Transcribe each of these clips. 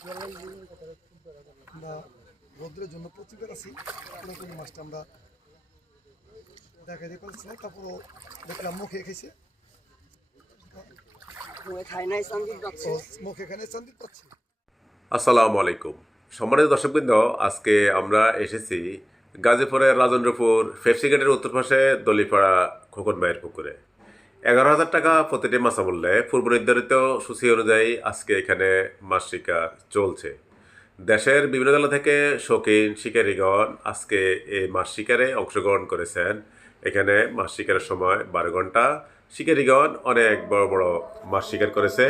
আমরা রোদ্রের জন্য প্রতিকার আছি পুরোপুরি মাছটা আমরা দেখাইতে পারছি না। তারপরও দেখলাম মুখে খেয়েছে, মুখে এখানে চান্দি পাচ্ছে। আসসালামু আলাইকুম সম্মানিত দর্শকবৃন্দ, আজকে আমরা এসেছি গাজীপুরের রাজেন্দ্রপুর ফেপসি গেটের উত্তর পাশে দলিপাড়া খোকন ভাইয়ের পুকুরে। 11,000 টাকা প্রতিটি মাছা মূল্যে পূর্ব নির্ধারিত সূচি অনুযায়ী আজকে এখানে মাছ শিকার চলছে। দেশের বিভিন্ন জেলা থেকে শৌখিন শিকারীগণ আজকে এই মাছ শিকারে অংশগ্রহণ করেছেন। এখানে মাছ শিকারের সময় 12 ঘন্টা। শিকারীগণ অনেক বড় বড় মাছ শিকার করেছে।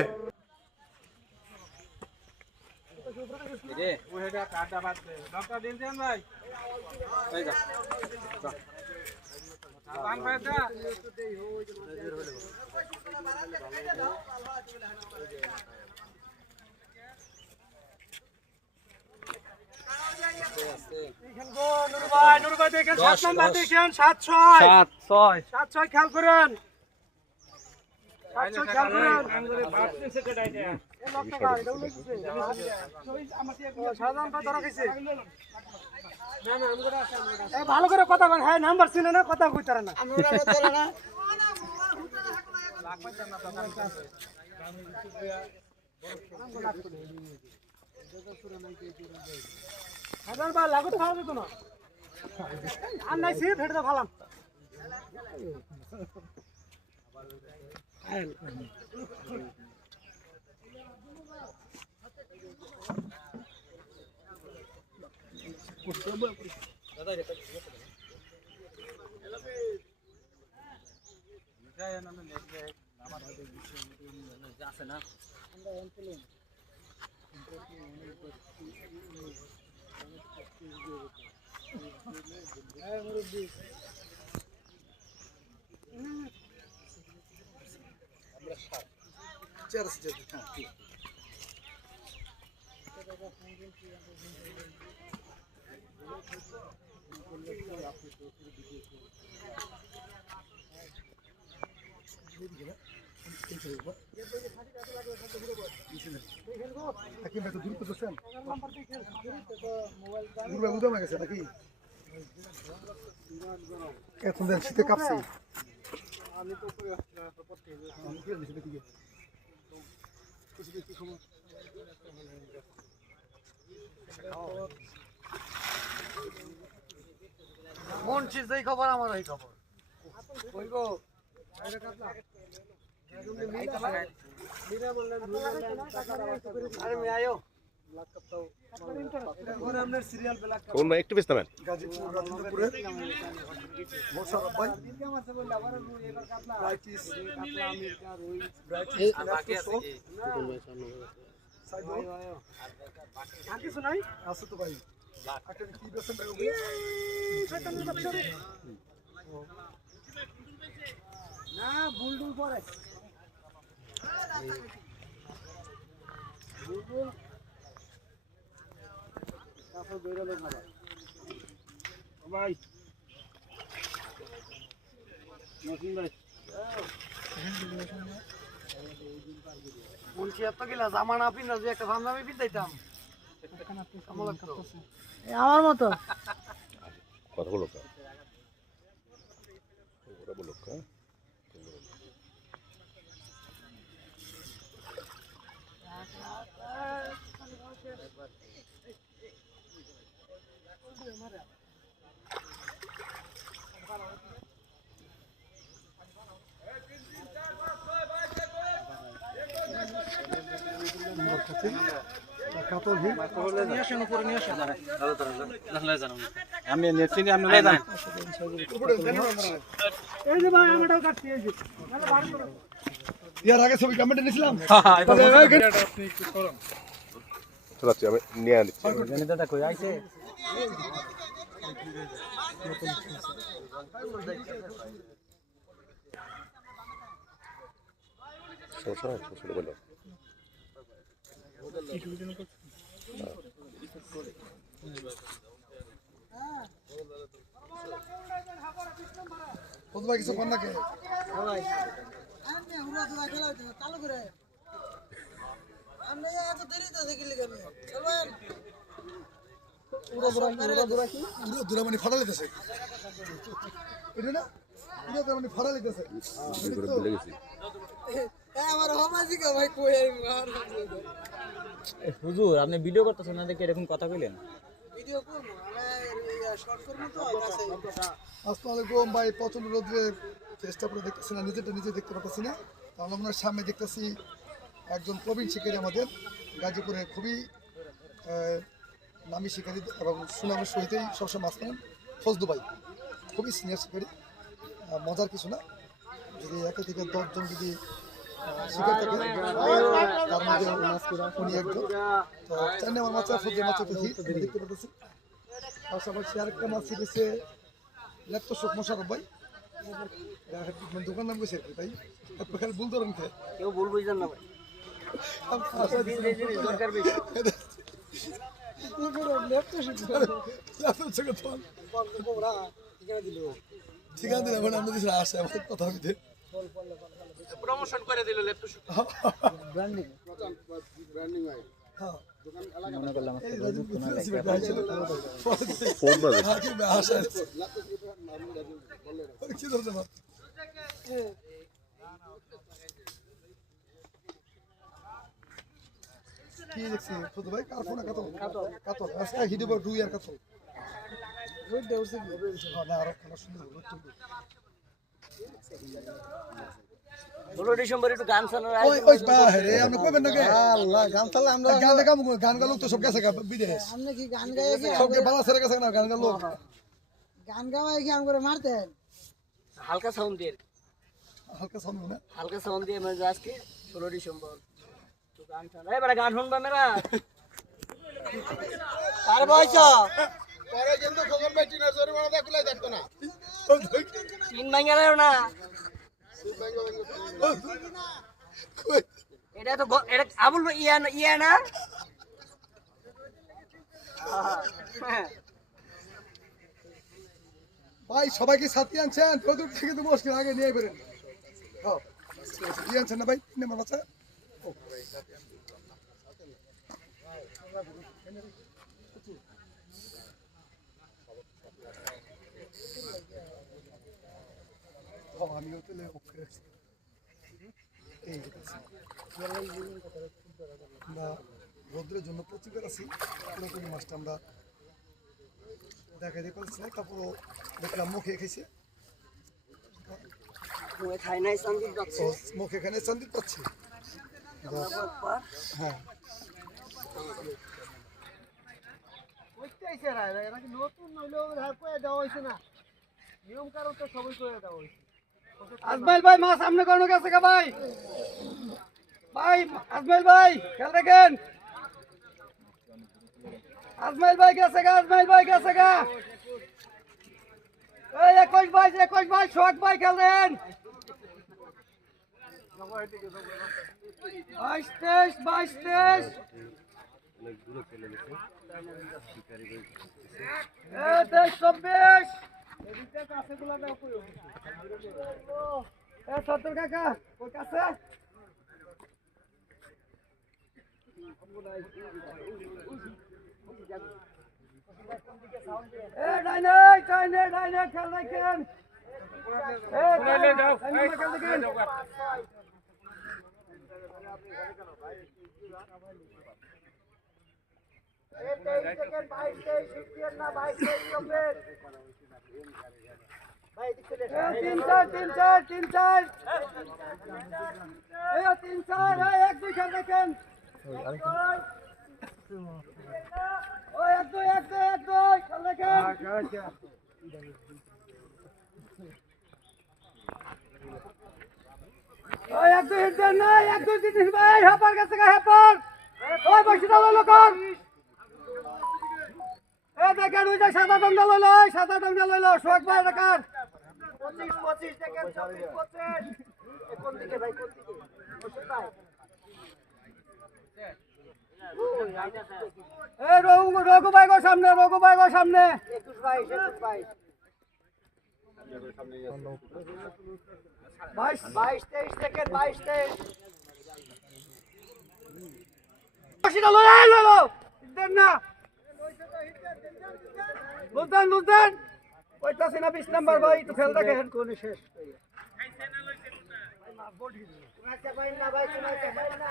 খেয়াল করেন। ভালো করে কথা বলেন। হ্যাঁ, নাম্বার ছিল না, কথা কইতে না। লাগত খাওয়া যেত না আর নাই সে ফেটে তো ভালাম। আছে না এখন শীতে কাঁপছে। কোন চিজ এই খবর আমার এই খবর একটু ব্যস্ত নেন। কিছু নাই আছে তো ভাই, কি বেছেন না বুলডুল পরে বুলবুল তারপর বেরোলো ভালো ভাই নতুন ভাই বলছি এত গেলা জামা না পিনা যে একটা পাঞ্জাবি পিন্দাইতাম আমার মতো কথা বলো বলো আমি নেছি আমি ইয়ার আগে ছবি কমেন্টে নিয়েছিলাম। আমি নিয়ে আনিচ্ছি। বলো তোমার কিছু কর নাকি আমি উড়ো দূরা মানে ফাটা লেতেছে এটা না উড়ো দূরা মানে ফাটা লেতেছে হুজুর আপনি ভিডিও করতেছেন না দেখে এরকম কথা কইলেন আসসালামু আলাইকুম ভাই, প্রচন্ড রোদ্রে চেষ্টা করে দেখতেছি না, নিজেটা নিজে দেখতে পাচ্ছি না। তাহলে আমরা সামনে দেখতেছি একজন প্রবীণ শিকারী, আমাদের গাজীপুরে খুবই নামী শিকারী এবং সুনামের সহিতই সবসময় মাছ মারেন, ফজলু ভাই খুবই সিনিয়র শিকারী। মজার কিছু না, যদি একে থেকে 10 জন যদি শিকার থাকে তার মধ্যে উনি একজন। তো চার নম্বর মাছ ফজলু মাছ তো হিট দেখতে পাচ্ছি। পাশাপাশি আরেকটা মাছ শিখেছে ল্যাপটপ শোক মোশারফ ভাই, দোকান নাম গেছে আর কি, তাই খালি ভুল ধরেন খেয়ে কেউ ভুল বুঝছেন না ভাই দরকার বেশি ঠিকানা দিলে এখন আমরা কিছু আসে আমাদের কথা হইতে প্রমোশন করে দিল ল্যাপটপ ব্র্যান্ডিং হ্যাঁ মনে করলাম এই রাজু বুঝতেছি ভাই ফোন বাজে আসে কি ধরতে পার কি দেখছি ফুদ ভাই কার ফোনে কাতল কাতল আজকে হিডিব দুই আর কাতল ওই দেউছে না আর খেলা সুন্দর হলো তুই 16 ডিসেম্বর একটু গান শোনার ওই ওই বাহিরে আমরা কইবেন না কে আল্লাহ গান তাহলে আমরা গান গাম গান গালো তো সব গেছে বিদেশ আপনি কি গান গায়ে কি সব কে বাংলা ছেড়ে গেছে না গান গালো গান গাওয়ায় কি আম করে মারতেন হালকা সাউন্ড দিয়ে হালকা সামনে না হালকা সাউন্ড দিয়ে মানে আজকে 16 ডিসেম্বর তো গান শোনা এই বড় গান শুনবা মেরা আর বয়সা পরে কিন্তু খবর পাইছি না জরিমানা দেখলে দেখতো না তিন মাইঙ্গা লাও না এটা তো এটা আবুল ইয়া না ভাই সবাইকে সাথে আনছেন, প্রদূর থেকে তো মুশকিল আগে নিয়ে বেরেন। হ্যাঁ কি আনছেন না ভাই, তিন নম্বর বাচ্চা আমি হোটেলে ওকে আমরা রোদ্রের জন্য প্রতিকার আছি, পুরোপুরি মাছটা আমরা দেখাইতে পারছি না। তারপরও দেখলাম মুখে খেয়েছে, খাই নাই সন্দীপ যাচ্ছে মুখে এখানে সন্দীপ পাচ্ছি। হ্যাঁ নতুন নইলেও কয়ে দেওয়া হয়েছে না, নিয়ম কারণ তো সবই করে দেওয়া হয়েছে। আজমাইল ভাই মাছ সামনে কোনো গেছে গা ভাই ভাই আজমাইল ভাই খেয়াল রাখেন আজমাইল ভাই গেছে গা আজমাইল ভাই গেছে গা এই 21 ভাই শোক ভাই খেয়াল রাখেন 22 সত্তর কাকা ওই কাছে ডাইনে খেয়াল রাখেন তিন চার এক দুই খেয়াল রাখেন এক দুই খেয়াল রাখেন এক দুই হিট না এক দুই তিন ভাই হ্যাপার কাছে হ্যাপার ওই বসে দাও লোক দেখেন ওই যে সাদা ডঙ্গা লইল শোক ভাই দেখার 25 দেখেন 25 কোন দিকে ভাই কোন দিকে ওষুধ ভাই রঘু ভাই গো সামনে 21 ভাই 22 23 দেখেন 22 23 বসিটা লো দেন না বুঝলেন কইতাছি না 20 নাম্বার ভাই একটু খেয়াল রাখেন কোন শেষ শোনাইতে পারেন না ভাই, শোনাইতে পারেন না।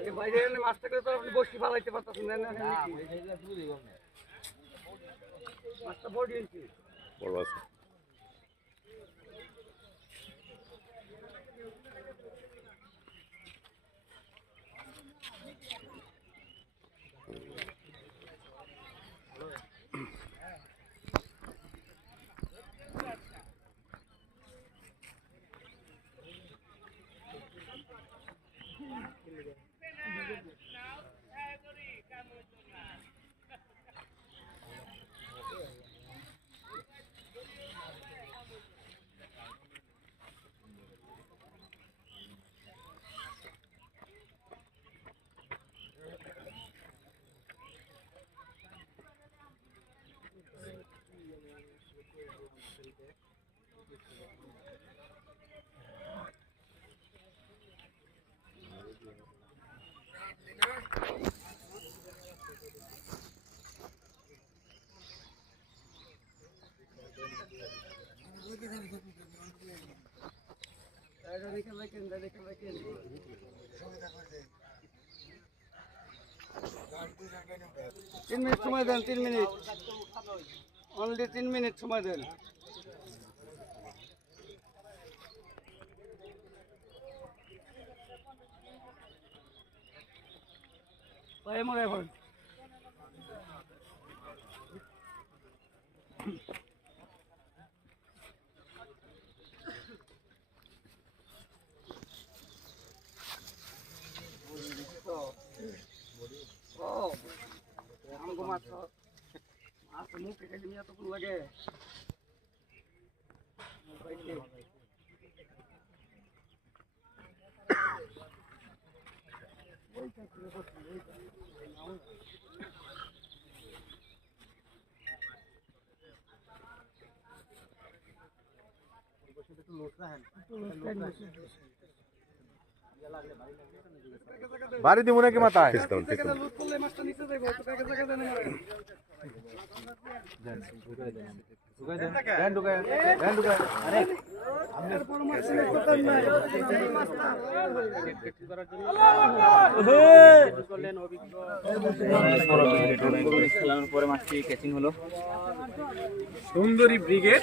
এই বাইরে এনে মাছটা করে তো আপনি বসি ফালাইতে পারতেছেন না মাছটা বড় দিয়েছি বড় আছে তিন মিনিট সময় দেন 3 মিনিট অনলি 3 মিনিট সময় দেন ভাই মনে এখন মাছ মুখে খেলে নিয়ে এতক্ষণ লাগে বাড়ি দিব নাকি মাথায় লুট করলে মাছটা নিচে যাইব তো কাকে জায়গা দেন আমারে খেলানোর পরে মাছটি ক্যাচিং হলো সুন্দরী ব্রিগেড